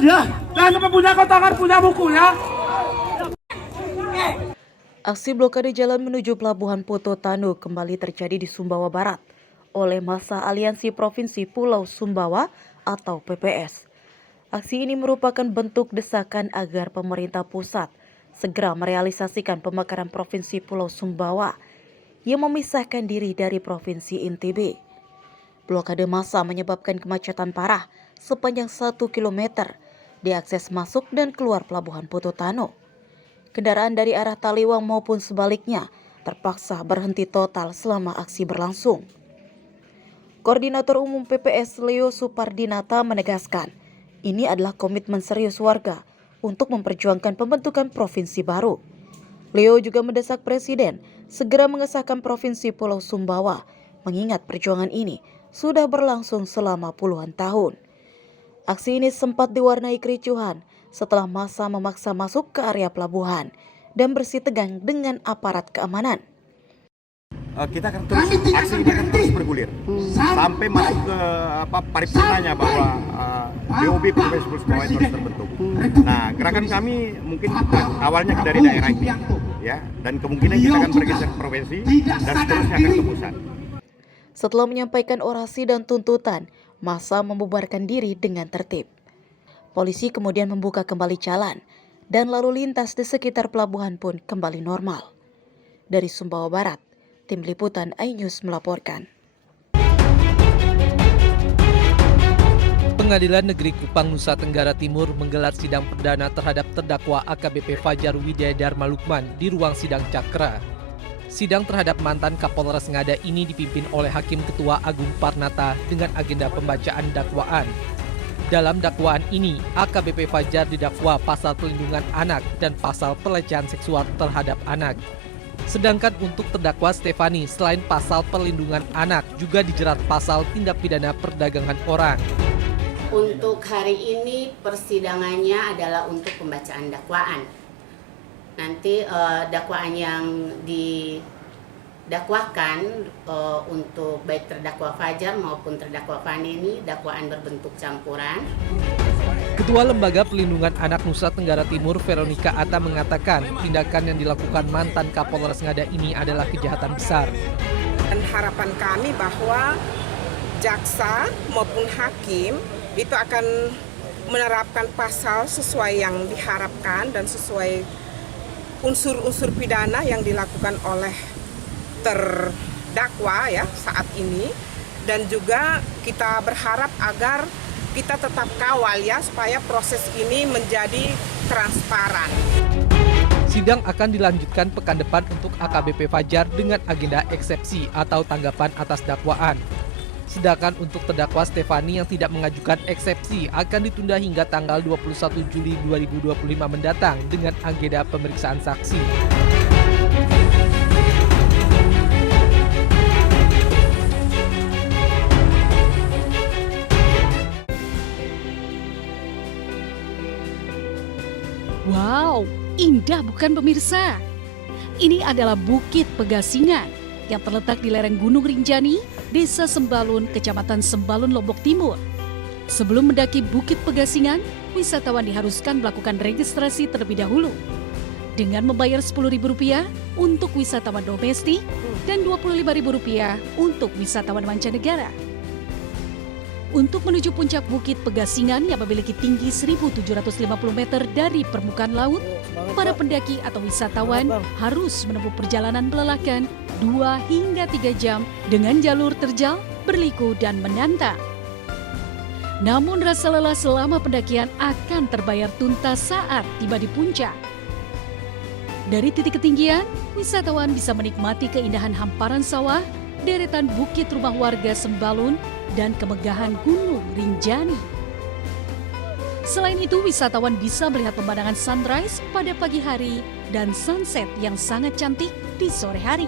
dia. Jangan sampai punya kotakan, punya bukunya. Aksi blokade jalan menuju Pelabuhan Poto Tanu kembali terjadi di Sumbawa Barat oleh massa Aliansi Provinsi Pulau Sumbawa atau PPS. Aksi ini merupakan bentuk desakan agar pemerintah pusat segera merealisasikan pemekaran Provinsi Pulau Sumbawa yang memisahkan diri dari Provinsi NTB. Blokade massa menyebabkan kemacetan parah sepanjang 1 km di akses masuk dan keluar Pelabuhan Poto Tanu. Kendaraan dari arah Taliwang maupun sebaliknya terpaksa berhenti total selama aksi berlangsung. Koordinator Umum PPS Leo Supardinata menegaskan, ini adalah komitmen serius warga untuk memperjuangkan pembentukan provinsi baru. Leo juga mendesak Presiden segera mengesahkan Provinsi Pulau Sumbawa, mengingat perjuangan ini sudah berlangsung selama puluhan tahun. Aksi ini sempat diwarnai kericuhan setelah massa memaksa masuk ke area pelabuhan dan bersih tegang dengan aparat keamanan. Kita akan terus, aksi ini akan terus bergulir sampai masuk ke paripurnanya bahwa DOB Provinsi Pulau Sumbawa itu harus terbentuk. Nah, gerakan kami mungkin awalnya dari daerah ini, ya, dan kemungkinan kita akan bergeser ke provinsi dan seterusnya akan ke pusat. Setelah menyampaikan orasi dan tuntutan, massa membubarkan diri dengan tertib. Polisi kemudian membuka kembali jalan dan lalu lintas di sekitar pelabuhan pun kembali normal. Dari Sumbawa Barat, Tim Liputan iNews melaporkan. Pengadilan Negeri Kupang, Nusa Tenggara Timur menggelar sidang perdana terhadap terdakwa AKBP Fajar Widya Dharma Lukman di ruang sidang Cakra. Sidang terhadap mantan Kapolres Ngada ini dipimpin oleh Hakim Ketua Agung Parnata dengan agenda pembacaan dakwaan. Dalam dakwaan ini, AKBP Fajar didakwa pasal perlindungan anak dan pasal pelecehan seksual terhadap anak. Sedangkan untuk terdakwa Stefani, selain pasal perlindungan anak, juga dijerat pasal tindak pidana perdagangan orang. Untuk hari ini persidangannya adalah untuk pembacaan dakwaan. Nanti dakwaan yang didakwakan untuk baik terdakwa Fajar maupun terdakwa Fani ini dakwaan berbentuk campuran. Ketua Lembaga Pelindungan Anak Nusa Tenggara Timur, Veronica Atta, mengatakan tindakan yang dilakukan mantan Kapolres Ngada ini adalah kejahatan besar. Dan harapan kami bahwa jaksa maupun hakim itu akan menerapkan pasal sesuai yang diharapkan dan sesuai unsur-unsur pidana yang dilakukan oleh terdakwa ya saat ini, dan juga kita berharap agar kita tetap kawal ya supaya proses ini menjadi transparan. Sidang akan dilanjutkan pekan depan untuk AKBP Fajar dengan agenda eksepsi atau tanggapan atas dakwaan. Sedangkan untuk terdakwa Stefani yang tidak mengajukan eksepsi akan ditunda hingga tanggal 21 Juli 2025 mendatang dengan agenda pemeriksaan saksi. Wow, indah bukan pemirsa? Ini adalah Bukit Pegasingan yang terletak di lereng Gunung Rinjani, Desa Sembalun, Kecamatan Sembalun, Lombok Timur. Sebelum mendaki Bukit Pegasingan, wisatawan diharuskan melakukan registrasi terlebih dahulu dengan membayar Rp10.000 untuk wisatawan domestik dan Rp25.000 untuk wisatawan mancanegara. Untuk menuju puncak Bukit Pegasingan yang memiliki tinggi 1.750 meter dari permukaan laut, para pendaki atau wisatawan harus menempuh perjalanan melelahkan 2 hingga 3 jam dengan jalur terjal, berliku, dan menantang. Namun rasa lelah selama pendakian akan terbayar tuntas saat tiba di puncak. Dari titik ketinggian, wisatawan bisa menikmati keindahan hamparan sawah, deretan bukit rumah warga Sembalun, dan kemegahan Gunung Rinjani. Selain itu, wisatawan bisa melihat pemandangan sunrise pada pagi hari dan sunset yang sangat cantik di sore hari.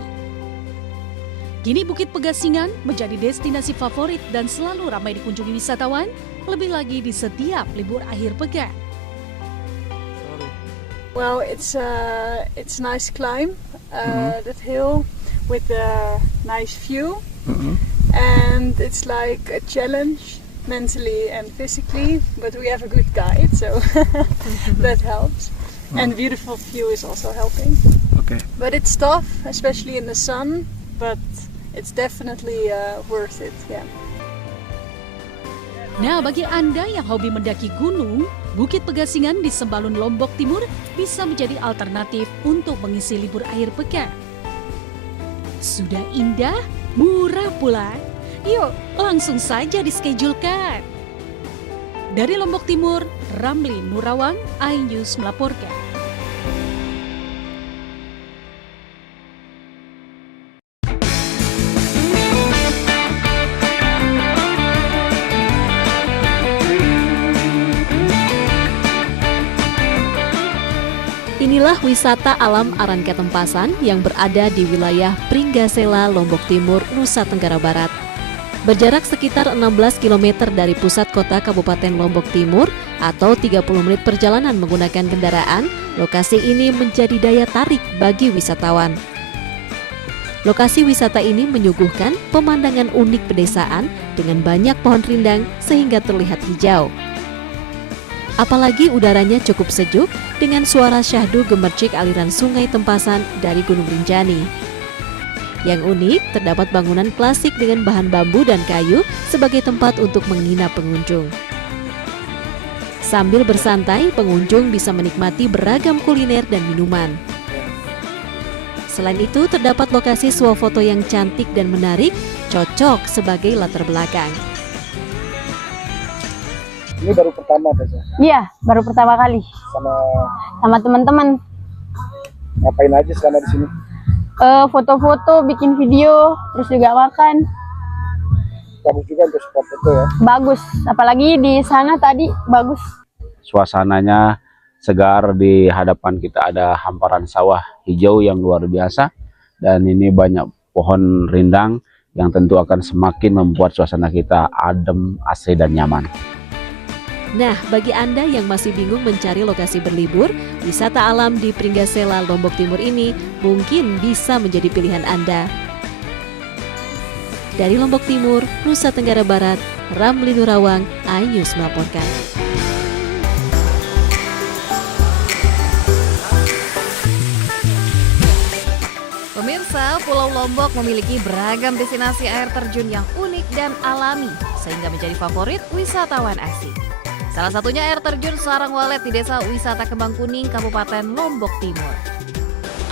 Kini Bukit Pegasingan menjadi destinasi favorit dan selalu ramai dikunjungi wisatawan, lebih lagi di setiap libur akhir pekan. Well, it's nice climb that hill with a nice view, and it's like a challenge mentally and physically, but we have a good guide, so that helps. And beautiful view is also helping. Okay. But it's tough, especially in the sun, but it's definitely worth it, yeah. Nah, bagi Anda yang hobi mendaki gunung, Bukit Pegasingan di Sembalun, Lombok Timur bisa menjadi alternatif untuk mengisi libur akhir pekan. Sudah indah, murah pula. Yuk, langsung saja dischedulkan. Dari Lombok Timur, Ramli Nurawang, iNews melaporkan. Inilah wisata alam Arangketempasan yang berada di wilayah Pringgasela, Lombok Timur, Nusa Tenggara Barat. Berjarak sekitar 16 km dari pusat kota Kabupaten Lombok Timur atau 30 menit perjalanan menggunakan kendaraan, lokasi ini menjadi daya tarik bagi wisatawan. Lokasi wisata ini menyuguhkan pemandangan unik pedesaan dengan banyak pohon rindang sehingga terlihat hijau. Apalagi udaranya cukup sejuk dengan suara syahdu gemercik aliran sungai Tempasan dari Gunung Rinjani. Yang unik, terdapat bangunan klasik dengan bahan bambu dan kayu sebagai tempat untuk menginap pengunjung. Sambil bersantai, pengunjung bisa menikmati beragam kuliner dan minuman. Selain itu, terdapat lokasi swafoto yang cantik dan menarik, cocok sebagai latar belakang. Ini baru pertama, Tessa? Iya, baru pertama kali. Sama teman-teman. Ngapain aja selama di sini? Foto-foto, bikin video, terus juga makan. Bagus juga untuk spot foto ya? Bagus, apalagi di sana tadi bagus. Suasananya segar, di hadapan kita ada hamparan sawah hijau yang luar biasa. Dan ini banyak pohon rindang yang tentu akan semakin membuat suasana kita adem, asri, dan nyaman. Nah, bagi Anda yang masih bingung mencari lokasi berlibur, wisata alam di Pringgasela, Lombok Timur ini mungkin bisa menjadi pilihan Anda. Dari Lombok Timur, Nusa Tenggara Barat, Ramli Nurawang, iNews melaporkan. Pemirsa, Pulau Lombok memiliki beragam destinasi air terjun yang unik dan alami, sehingga menjadi favorit wisatawan asing. Salah satunya air terjun Sarang Walet di Desa Wisata Kembang Kuning, Kabupaten Lombok Timur.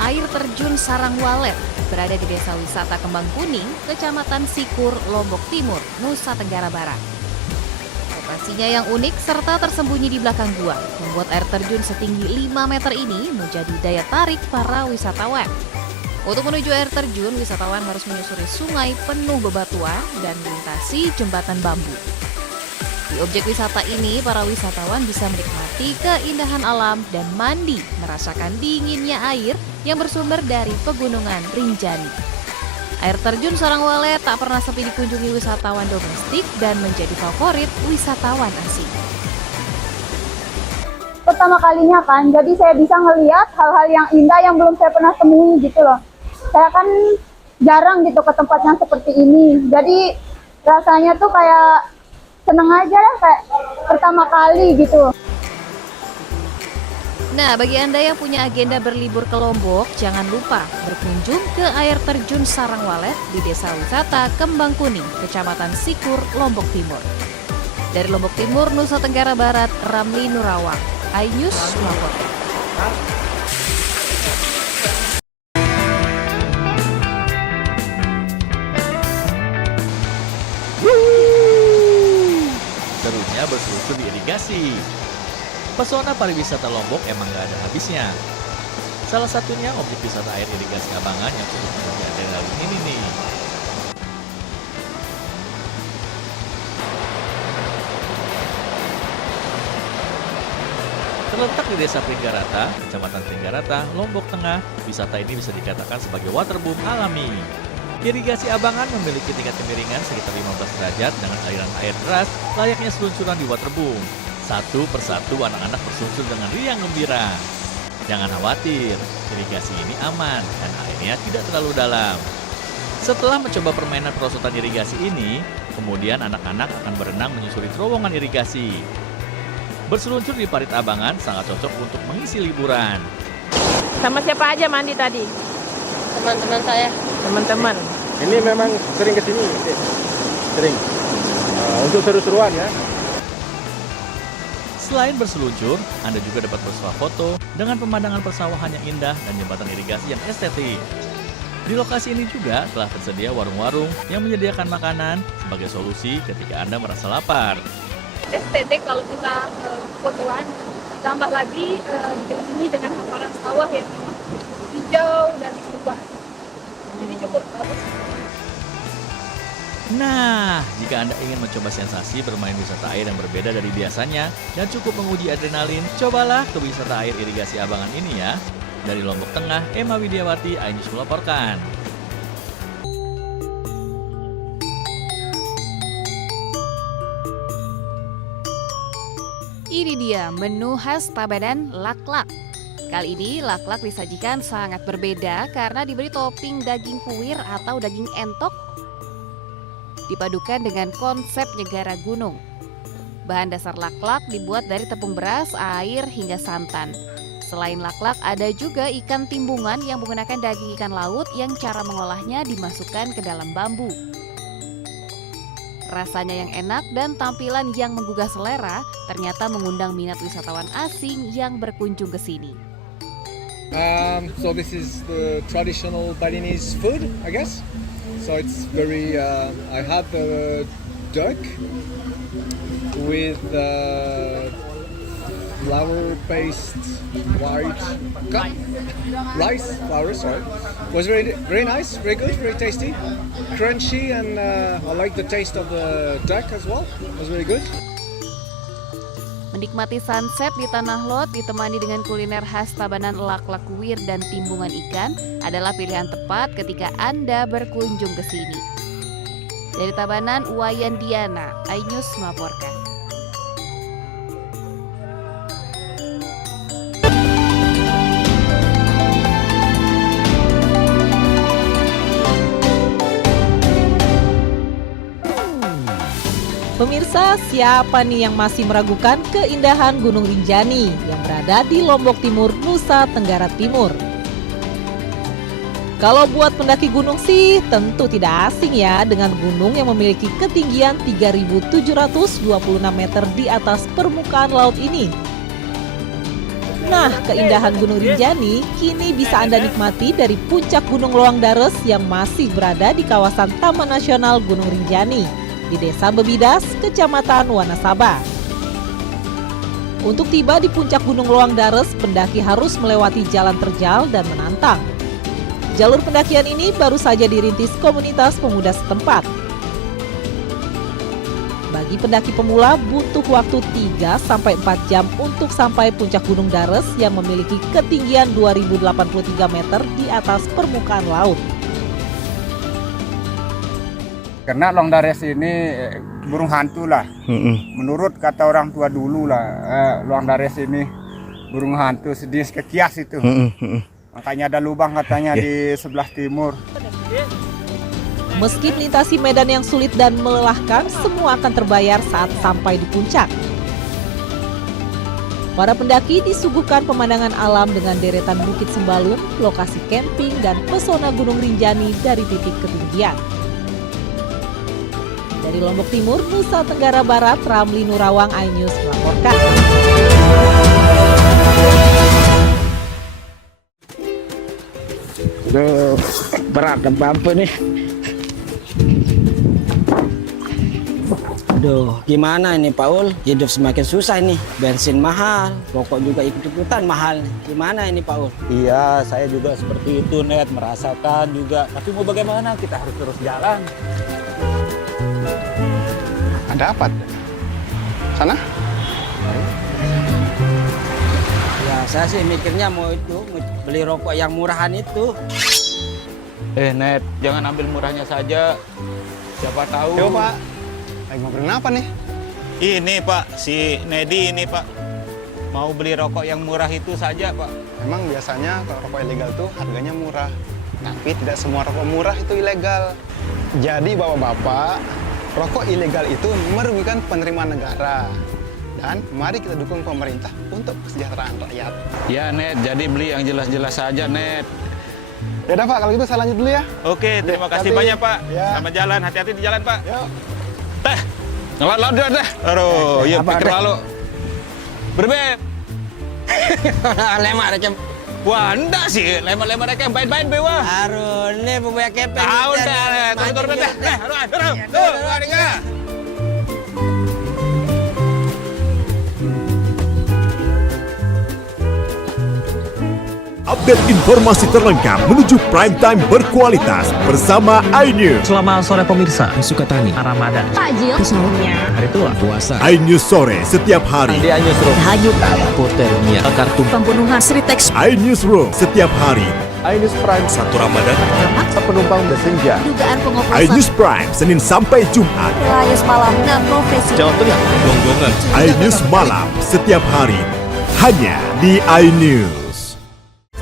Air terjun Sarang Walet berada di Desa Wisata Kembang Kuning, Kecamatan Sikur, Lombok Timur, Nusa Tenggara Barat. Lokasinya yang unik serta tersembunyi di belakang gua, membuat air terjun setinggi 5 meter ini menjadi daya tarik para wisatawan. Untuk menuju air terjun, wisatawan harus menyusuri sungai penuh bebatuan dan melintasi jembatan bambu. Di objek wisata ini, para wisatawan bisa menikmati keindahan alam dan mandi, merasakan dinginnya air yang bersumber dari pegunungan Rinjani. Air terjun Sarang Walet tak pernah sepi dikunjungi wisatawan domestik dan menjadi favorit wisatawan asing. Pertama kalinya kan, jadi saya bisa ngelihat hal-hal yang indah yang belum saya pernah temui gitu loh. Saya kan jarang gitu ke tempat yang seperti ini, jadi rasanya tuh kayak seneng aja lah, kayak pertama kali gitu. Nah, bagi Anda yang punya agenda berlibur ke Lombok, jangan lupa berkunjung ke air terjun Sarang Walet di Desa Wisata Kembang Kuning, Kecamatan Sikur, Lombok Timur. Dari Lombok Timur, Nusa Tenggara Barat, Ramli Nurawang, iNews melaporkan. Serunya berselusur di irigasi. Pesona pariwisata Lombok emang gak ada habisnya. Salah satunya objek wisata air irigasi Abangan yang cukup menjadi adrenalin ini nih. Terletak di Desa Pringgarata, Kecamatan Pringgarata, Lombok Tengah, wisata ini bisa dikatakan sebagai waterboom alami. Irigasi Abangan memiliki tingkat kemiringan sekitar 15 derajat dengan aliran air deras layaknya seluncuran di waterboom. Satu persatu anak-anak bersuncul dengan riang gembira. Jangan khawatir, irigasi ini aman dan airnya tidak terlalu dalam. Setelah mencoba permainan perosotan irigasi ini, Kemudian anak-anak akan berenang menyusuri terowongan irigasi. Berseluncur di Parit Abangan sangat cocok untuk mengisi liburan. Sama siapa aja mandi tadi? Teman-teman saya. Teman-teman. Ini memang sering ke sini, sering. Untuk seru-seruan ya. Selain berseluncur, Anda juga dapat bersuah foto dengan pemandangan persawahan yang indah dan jembatan irigasi yang estetik. Di lokasi ini juga telah tersedia warung-warung yang menyediakan makanan sebagai solusi ketika Anda merasa lapar. Estetik kalau kita fotoan, tambah lagi di sini dengan hamparan sawah yang hijau dan berubah. Jadi cukup bagus. Nah, jika Anda ingin mencoba sensasi bermain wisata air yang berbeda dari biasanya dan cukup menguji adrenalin, cobalah ke wisata air irigasi Abangan ini ya. Dari Lombok Tengah, Emma Widiawati, iNews melaporkan. Ini dia menu khas Tabanan laklak. Kali ini laklak disajikan sangat berbeda karena diberi topping daging kuir atau daging entok dipadukan dengan konsep negara gunung. Bahan dasar laklak dibuat dari tepung beras, air, hingga santan. Selain laklak, ada juga ikan timbungan yang menggunakan daging ikan laut yang cara mengolahnya dimasukkan ke dalam bambu. Rasanya yang enak dan tampilan yang menggugah selera ternyata mengundang minat wisatawan asing yang berkunjung ke sini. So this is the traditional Balinese food, I guess. So it's very, I had the duck with flour-based white rice flour. Sorry, it was very nice, very good, very tasty, crunchy, and I like the taste of the duck as well. It was very good. Menikmati sunset di Tanah Lot ditemani dengan kuliner khas Tabanan laklak kuir dan timbungan ikan adalah pilihan tepat ketika Anda berkunjung ke sini. Dari Tabanan, Wayan Diana, iNews melaporkan. Pemirsa, siapa nih yang masih meragukan keindahan Gunung Rinjani yang berada di Lombok Timur, Nusa Tenggara Timur? Kalau buat pendaki gunung sih tentu tidak asing ya dengan gunung yang memiliki ketinggian 3.726 meter di atas permukaan laut ini. Nah, keindahan Gunung Rinjani kini bisa Anda nikmati dari puncak Gunung Loang Dares yang masih berada di kawasan Taman Nasional Gunung Rinjani di Desa Bebidas, Kecamatan Wanasaba. Untuk tiba di puncak Gunung Loang Dares, pendaki harus melewati jalan terjal dan menantang. Jalur pendakian ini baru saja dirintis komunitas pemuda setempat. Bagi pendaki pemula butuh waktu 3-4 jam untuk sampai puncak Gunung Dares yang memiliki ketinggian 2.083 meter di atas permukaan laut. Karena Loang Dares ini burung hantu lah. Menurut kata orang tua dulu lah, Loang Dares ini burung hantu sejenis kekias itu. Makanya ada lubang katanya di sebelah timur. Meski melintasi medan yang sulit dan melelahkan, semua akan terbayar saat sampai di puncak. Para pendaki disuguhkan pemandangan alam dengan deretan Bukit Sembalun, lokasi camping, dan pesona Gunung Rinjani dari titik ketinggian. Dari Lombok Timur, Nusa Tenggara Barat, Ramli Nurawang, iNews melaporkan. Aduh, berat apa nih. Aduh, gimana ini Paul? Hidup semakin susah ini. Bensin mahal, rokok juga ikut-ikutan mahal. Gimana ini Paul? Iya, saya juga seperti itu, Net. Merasakan juga. Tapi mau bagaimana? Kita harus terus jalan. Ada apa? Sana? Ya, saya sih mikirnya mau beli rokok yang murahan itu. Net, jangan ambil murahnya saja. Siapa tahu. Yo, Pak. Lagi ngobrolin apa nih? Ini, Pak. Si Nedi ini, Pak. Mau beli rokok yang murah itu saja, Pak. Memang biasanya kalau rokok ilegal tuh harganya murah. Tapi tidak semua rokok murah itu ilegal. Jadi bapak-bapak rokok ilegal itu merugikan penerimaan negara. Dan mari kita dukung pemerintah untuk kesejahteraan rakyat. Ya, Net, jadi beli yang jelas-jelas saja, Net. Ya udah Pak, kalau gitu saya lanjut dulu ya. Oke, terima kasih banyak, Pak. Selamat jalan, hati-hati di jalan, Pak. Teh, lalu teh. Aduh, ya pikir lalu. Berbeb. Lemak recem. Wah, enggak sih, lemak-lemak recem bain-bain bewa. Aduh, ini pembayar kepeng. Tahu dah, turun teh. Turun. Tuh, warga. Update informasi terlengkap menuju prime time berkualitas bersama iNews. Selamat sore pemirsa, Sukatani, Ramadan, Takjil, sahurnya, hari tua, puasa. iNews sore setiap hari. Di iNews Room, Hayuk, Hotelnya, kartu pembunuhan Sri Teks, iNews Room setiap hari. iNews Prime 1 Ramadan, penumpang bersenja. dugaan pengoplosan, iNews Prime Senin sampai Jumat. Wilayah malam, dan profesi. Jawa Tengah, Gonggongan. iNews malam setiap hari hanya di iNews.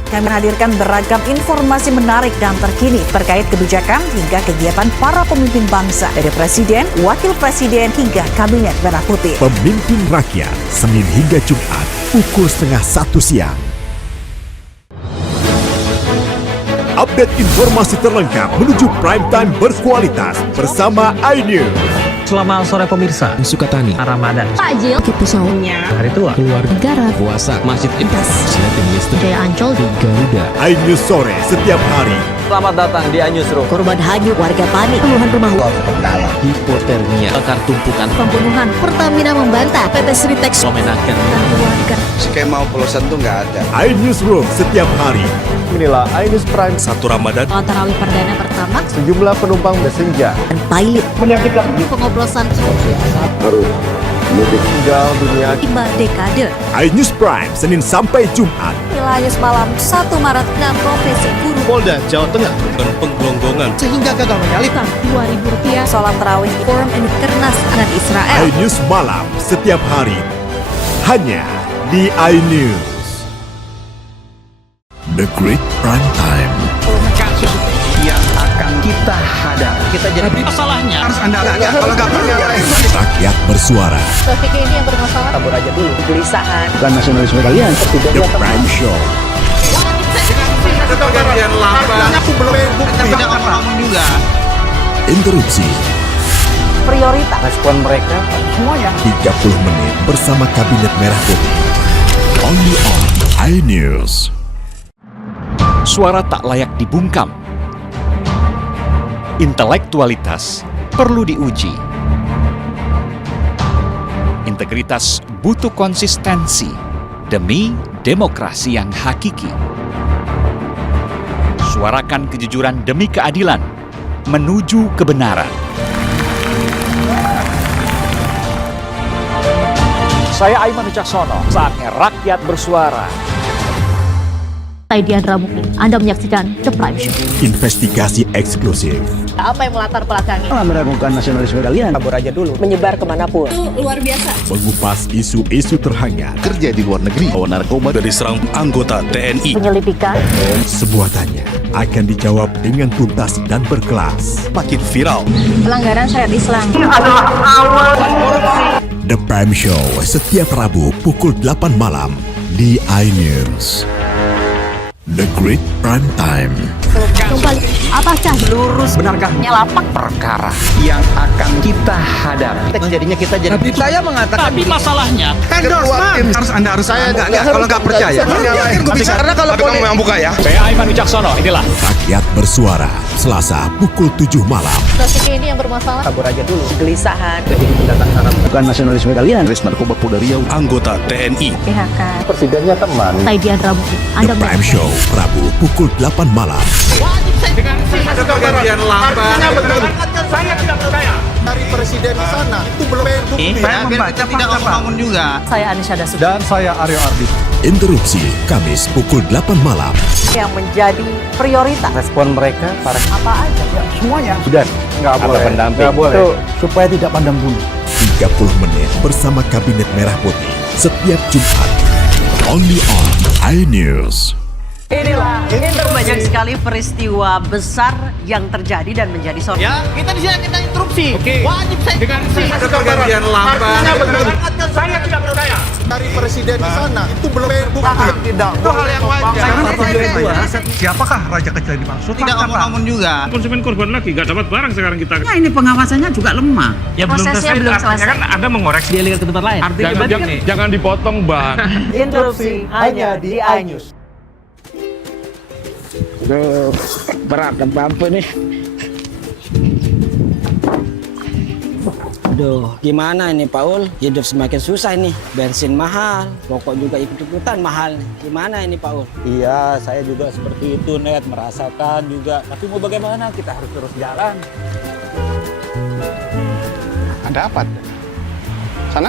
Kami menghadirkan beragam informasi menarik dan terkini terkait kebijakan hingga kegiatan para pemimpin bangsa dari Presiden, Wakil Presiden hingga Kabinet Merah Putih. Pemimpin Rakyat Senin hingga Jumat pukul 12:30 siang. Update informasi terlengkap menuju prime time berkualitas bersama iNews. Selamat sore pemirsa, Sukatani, Ramadan, Takjil, sahurnya, hari tua, keluarga, negara, puasa, masjid Intas, Silatin Listrik, Jaya Ancol, Garuda. iNews sore setiap hari. Selamat datang di iNews Room. korban hanyut, warga panik, puluhan rumah Hipotermia, bakar tumpukan, pembunuhan, Pertamina membantah, PT Sri Teks, memenangkan, dan keluarga. Skema oplosan tuh nggak ada. iNews Room setiap hari. Inilah iNews Prime 1 Ramadan, Sholat tarawih perdana pertama, sejumlah penumpang bersenja. dan pilot, Menyakitkan pengoplosan, harus mudik tinggal dunia. 5 dekade. iNews Prime Senin sampai Jumat. Wilayah malam 1 Maret dan profesi guru. Polda Jawa Tengah, dan Penggelonggongan. Sehingga gagal menyalipkan Rp2.000 sholat tarawih di Forum Kernas dengan Israel. iNews malam setiap hari hanya di iNews. The Great Prime Time. Yang akan kita hadapi. Kita jadi masalahnya. Harus Anda Kalau nggak Rakyat bersuara. Topik ini yang bermasalah. kabur aja dulu. Kegelisahan. Bukan nasionalisme kalian. The Prime Show. Pergantian lama. Aku belum bukti. Tidak ngomong juga. Interupsi Prioritas. Respon mereka semuanya. 30 menit bersama Kabinet Merah Putih. Only on iNews. Suara tak layak dibungkam. Intelektualitas perlu diuji. Integritas butuh konsistensi demi demokrasi yang hakiki. Suarakan kejujuran demi keadilan menuju kebenaran. Saya Aiman Wicaksono. Saatnya rakyat bersuara. Saya Diandra Mukti. Anda menyaksikan The Prime Show. Investigasi eksklusif. Apa yang melatar belakangi? Meragukan nasionalisme kalian. Kabur aja dulu. Menyebar kemanapun. Itu luar biasa. Mengupas isu-isu terhangat. Kerja di luar negeri, bawa narkoba dari serang anggota TNI. Penyelidikan. Semua tanya akan dijawab dengan tuntas dan berkelas. Makin viral. Pelanggaran syariat Islam. The Prime Show setiap Rabu pukul 8 malam di iNews. The Great Prime Time. Kembali, apakah Lurus benarkah nyelapak perkara yang akan kita hadapi? Jadinya kita jadi. Tapi saya mengatakan. Tapi masalahnya endorsement harus saya nggak kalau nggak percaya. Karena kalau kamu yang buka ya. Saya Aiman Wicaksono. Inilah Rakyat bersuara Selasa pukul 7 malam. topik ini yang bermasalah? kabur aja dulu. Kegelisahan. Jadi pendatang haram. Bukan nasionalisme kalian. Dari narkoba Polda Riau, anggota TNI. PHK. Presidennya teman. Saya Diandra Mukti. Anda The Prime Show Rabu pukul 8 malam. Ada pergantian lama. Saya tidak percaya. Dari presiden di sana itu belum bukti. Saya membaca tidak ngomong juga. Saya Anisha Dasuki. Dan saya Aryo Ardi. Interupsi Kamis pukul 8 malam. Yang menjadi prioritas. Respon mereka para Apa aja? semuanya. Sudah, nggak boleh. pendamping. Nggak boleh. Itu supaya tidak pandang bulu. 30 menit bersama Kabinet Merah Putih setiap Jumat. Only on iNews. Inilah itu banyak sekali peristiwa besar yang terjadi dan menjadi sorotan. Ya, kita di sini kita interupsi. Wajib saya dengan ada pergantian lambat. Saya tidak percaya. Dari presiden di sana itu belum Tidak. Itu hal yang wajar. Siapakah raja kecil yang dimaksud? Tidak ngomong-ngomong juga. Konsumen korban lagi, nggak dapat barang sekarang kita. Ya, ini pengawasannya juga lemah. Ya prosesnya belum selesai. Kan Anda mengoreksi. Dia lihat ke tempat lain. Jangan dipotong, Bang. Interupsi hanya di iNews. Aduh, berat dan bampu nih. Aduh, gimana ini Paul? Hidup semakin susah nih. Bensin mahal, rokok juga ikut-ikutan mahal. Gimana ini Paul? Iya, saya juga seperti itu, Net. Merasakan juga. Tapi mau bagaimana? Kita harus terus jalan. Ada apa? Sana?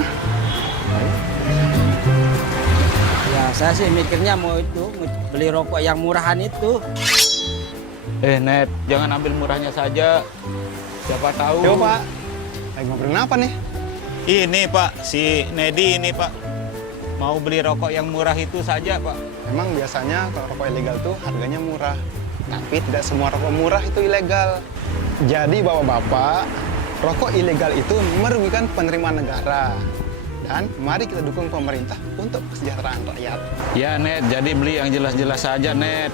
Ya, saya sih mikirnya mau beli rokok yang murahan itu. Net, jangan ambil murahnya saja. Siapa tahu. Yo, Pak. Lagi ngobrolin apa nih? Ini, Pak. Si Nedi ini, Pak. Mau beli rokok yang murah itu saja, Pak. Memang biasanya kalau rokok ilegal tuh harganya murah. Tapi tidak semua rokok murah itu ilegal. Jadi bapak-bapak, rokok ilegal itu merugikan penerimaan negara. Dan mari kita dukung pemerintah untuk kesejahteraan rakyat. Ya, Net. Jadi beli yang jelas-jelas saja, Net.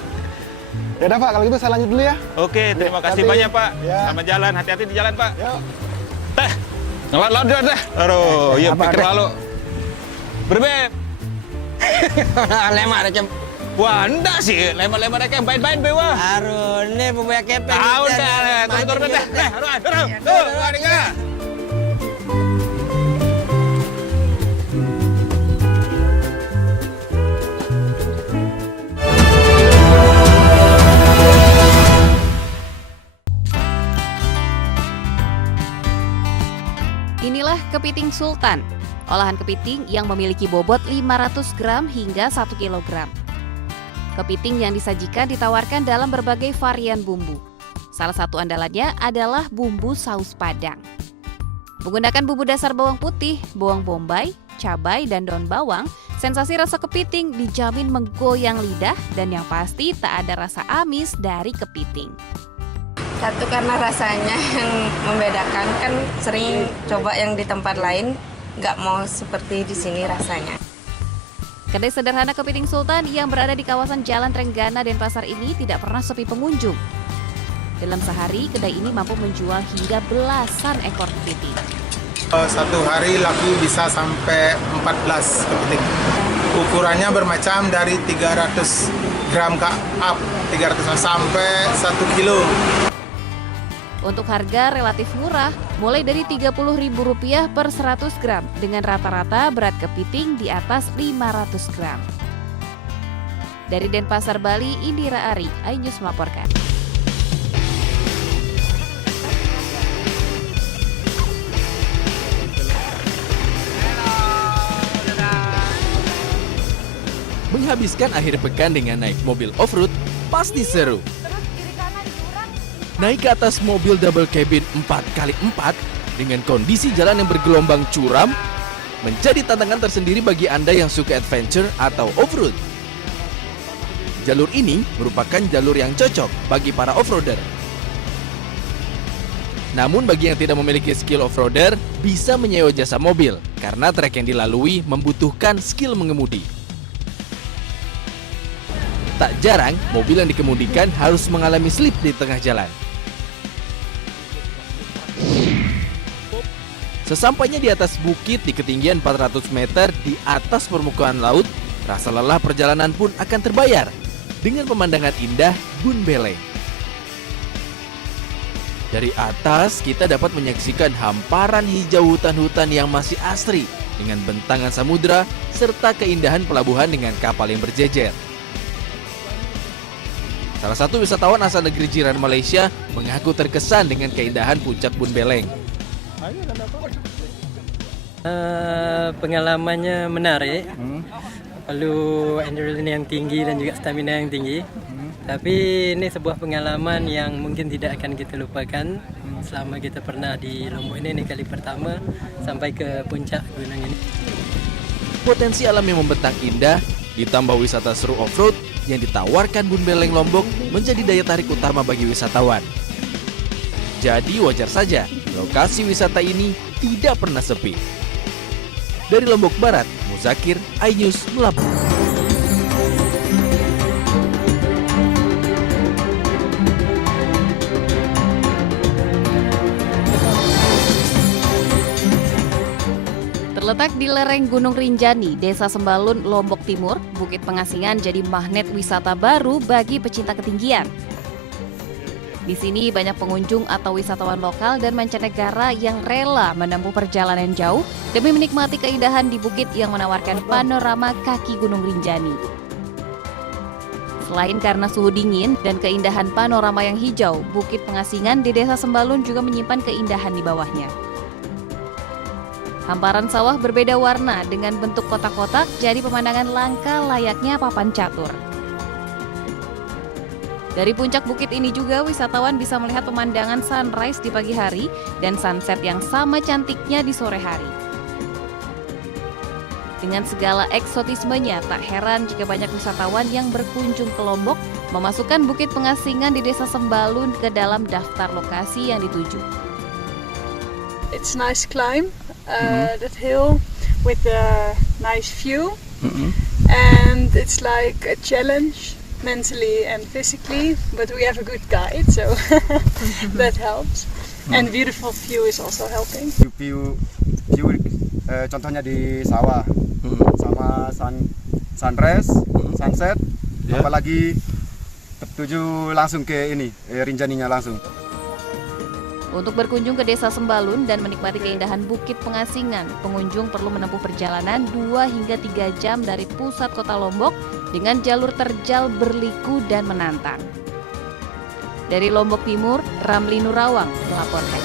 Ya udah Pak, kalau gitu saya lanjut dulu ya. Oke, terima kasih banyak, Pak. Ya. Selamat jalan, hati-hati di jalan, Pak. Yuk. Teh, ngelot-lot deh. Aduh, yuk pikir lalu. Berbeb. Lemah recem. Wah, enggak sih. Lemah-lemah mereka main-main bewa. Aduh, ini bubaya kepeng. Ah, udah, turun deh. Turun. Inilah kepiting sultan, olahan kepiting yang memiliki bobot 500 gram hingga 1 kilogram. Kepiting yang disajikan ditawarkan dalam berbagai varian bumbu. Salah satu andalannya adalah bumbu saus Padang. Menggunakan bumbu dasar bawang putih, bawang bombay, cabai, dan daun bawang, sensasi rasa kepiting dijamin menggoyang lidah dan yang pasti tak ada rasa amis dari kepiting. Satu karena rasanya yang membedakan, kan sering coba yang di tempat lain, nggak mau seperti di sini rasanya. Kedai sederhana kepiting sultan yang berada di kawasan Jalan Trenggana Denpasar ini tidak pernah sepi pengunjung. Dalam sehari, kedai ini mampu menjual hingga belasan ekor kepiting. Satu hari laku bisa sampai 14 kepiting. Ukurannya bermacam dari 300 gram ke up, 300 sampai 1 kilo. Untuk harga relatif murah, mulai dari Rp30.000 per 100 gram dengan rata-rata berat kepiting di atas 500 gram. Dari Denpasar, Bali, Indira Ari, iNews melaporkan. Menghabiskan akhir pekan dengan naik mobil off-road pasti seru. Naik ke atas mobil double cabin 4x4 dengan kondisi jalan yang bergelombang curam menjadi tantangan tersendiri bagi Anda yang suka adventure atau off-road. Jalur ini merupakan jalur yang cocok bagi para off-roader. Namun bagi yang tidak memiliki skill off-roader, bisa menyewa jasa mobil karena trek yang dilalui membutuhkan skill mengemudi. Tak jarang, mobil yang dikemudikan harus mengalami slip di tengah jalan. Sesampainya di atas bukit di ketinggian 400 meter di atas permukaan laut, rasa lelah perjalanan pun akan terbayar dengan pemandangan indah Bun Beleng. Dari atas, kita dapat menyaksikan hamparan hijau hutan-hutan yang masih asri dengan bentangan samudra serta keindahan pelabuhan dengan kapal yang berjejer. Salah satu wisatawan asal negeri jiran Malaysia mengaku terkesan dengan keindahan puncak Bun Beleng. Pengalamannya menarik, perlu adrenalin yang tinggi dan juga stamina yang tinggi. Tapi ini sebuah pengalaman yang mungkin tidak akan kita lupakan selama kita pernah di Lombok ini kali pertama sampai ke puncak gunung ini. Potensi alam yang membentang indah, ditambah wisata seru off-road, yang ditawarkan Bun Beleng Lombok menjadi daya tarik utama bagi wisatawan. Jadi wajar saja lokasi wisata ini tidak pernah sepi. Dari Lombok Barat, Muzakir, iNews melapor. Terletak di lereng Gunung Rinjani, Desa Sembalun, Lombok Timur, Bukit Pengasingan jadi magnet wisata baru bagi pecinta ketinggian. Di sini banyak pengunjung atau wisatawan lokal dan mancanegara yang rela menempuh perjalanan jauh demi menikmati keindahan di bukit yang menawarkan panorama kaki Gunung Rinjani. Selain karena suhu dingin dan keindahan panorama yang hijau, Bukit Pengasingan di Desa Sembalun juga menyimpan keindahan di bawahnya. Hamparan sawah berbeda warna dengan bentuk kotak-kotak jadi pemandangan langka layaknya papan catur. Dari puncak bukit ini juga wisatawan bisa melihat pemandangan sunrise di pagi hari dan sunset yang sama cantiknya di sore hari. Dengan segala eksotismenya, tak heran jika banyak wisatawan yang berkunjung ke Lombok memasukkan Bukit Pengasingan di Desa Sembalun ke dalam daftar lokasi yang dituju. It's nice climb, that hill with a nice view, and it's like a challenge mentally and physically, but we have a good guide, so that helps. And beautiful view is also helping. View contohnya di sawah, sama sunrise, sunset, apalagi tertuju langsung ke ini, Rinjaninya langsung. Untuk berkunjung ke Desa Sembalun dan menikmati keindahan Bukit Pengasingan, pengunjung perlu menempuh perjalanan 2 hingga 3 jam dari pusat kota Lombok dengan jalur terjal berliku dan menantang. Dari Lombok Timur, Ramli Nurawang melaporkan.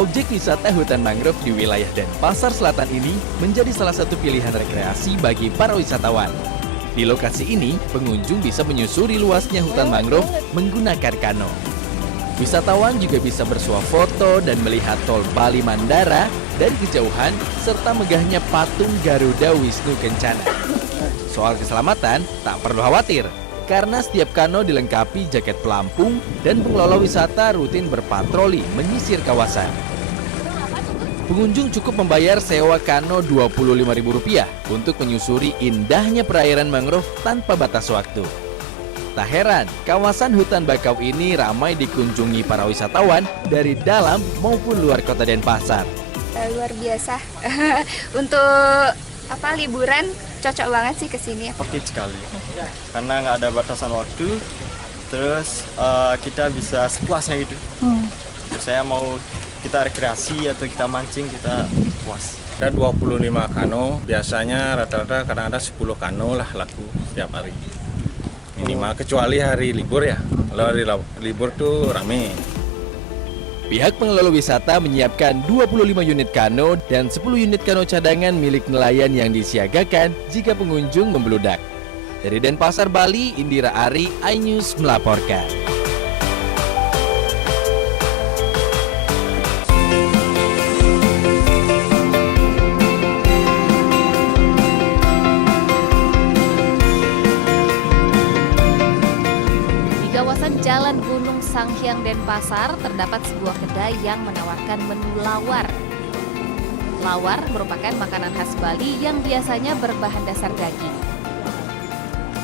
Objek wisata hutan mangrove di wilayah Denpasar Selatan ini menjadi salah satu pilihan rekreasi bagi para wisatawan. Di lokasi ini, pengunjung bisa menyusuri luasnya hutan mangrove menggunakan kano. Wisatawan juga bisa bersuah foto dan melihat tol Bali Mandara dari kejauhan serta megahnya patung Garuda Wisnu Kencana. Soal keselamatan, tak perlu khawatir karena setiap kano dilengkapi jaket pelampung dan pengelola wisata rutin berpatroli menyisir kawasan. Pengunjung cukup membayar sewa kano Rp25.000 untuk menyusuri indahnya perairan mangrove tanpa batas waktu. Tak heran, kawasan hutan bakau ini ramai dikunjungi para wisatawan dari dalam maupun luar kota Denpasar. Luar biasa. Untuk liburan cocok banget sih ke sini. Oke sekali. Karena nggak ada batasan waktu, terus kita bisa sepuasnya gitu. Saya mau kita rekreasi atau kita mancing, kita puas. Ada 25 kano, biasanya rata-rata kadang ada 10 kano lah laku setiap hari. Minimal, kecuali hari libur ya. Kalau hari libur tuh rame. Pihak pengelola wisata menyiapkan 25 unit kano dan 10 unit kano cadangan milik nelayan yang disiagakan jika pengunjung membludak. Dari Denpasar, Bali, Indira Ari, iNews melaporkan. Jalan Gunung Sanghyang Denpasar terdapat sebuah kedai yang menawarkan menu lawar. Lawar merupakan makanan khas Bali yang biasanya berbahan dasar daging.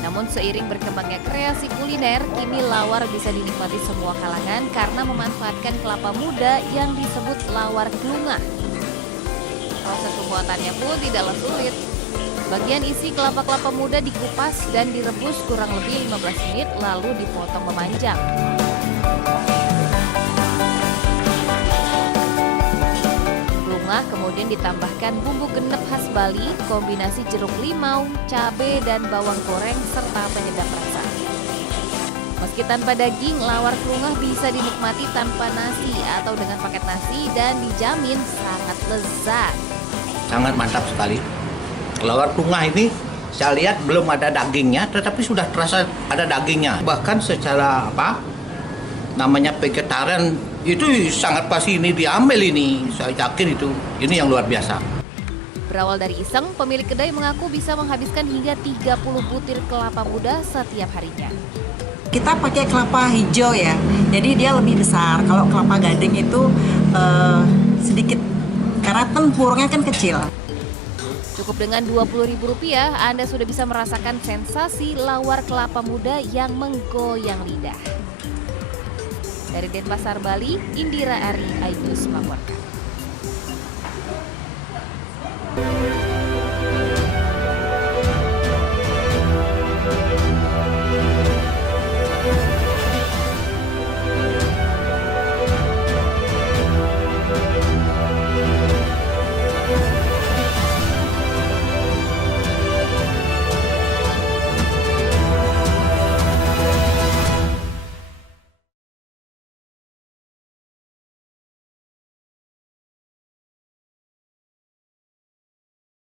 Namun seiring berkembangnya kreasi kuliner, kini lawar bisa dinikmati semua kalangan karena memanfaatkan kelapa muda yang disebut lawar klungah. Proses pembuatannya pun tidaklah sulit. Bagian isi kelapa-kelapa muda dikupas dan direbus kurang lebih 15 menit lalu dipotong memanjang. Klungah kemudian ditambahkan bumbu genep khas Bali, kombinasi jeruk limau, cabai dan bawang goreng serta penyedap rasa. Meski tanpa daging, lawar klungah bisa dinikmati tanpa nasi atau dengan paket nasi dan dijamin sangat lezat. Sangat mantap sekali. Lawar klungah ini saya lihat belum ada dagingnya, tetapi sudah terasa ada dagingnya. Bahkan secara namanya vegetarian itu sangat pasti ini diambil ini. Saya yakin itu. Ini yang luar biasa. Berawal dari iseng, pemilik kedai mengaku bisa menghabiskan hingga 30 butir kelapa muda setiap harinya. Kita pakai kelapa hijau ya, jadi dia lebih besar. Kalau kelapa gading itu sedikit, karena tempurnya kan kecil. Cukup dengan Rp20.000, Anda sudah bisa merasakan sensasi lawar kelapa muda yang menggoyang lidah. Dari Denpasar, Bali, Indira Ari, iNews melaporkan.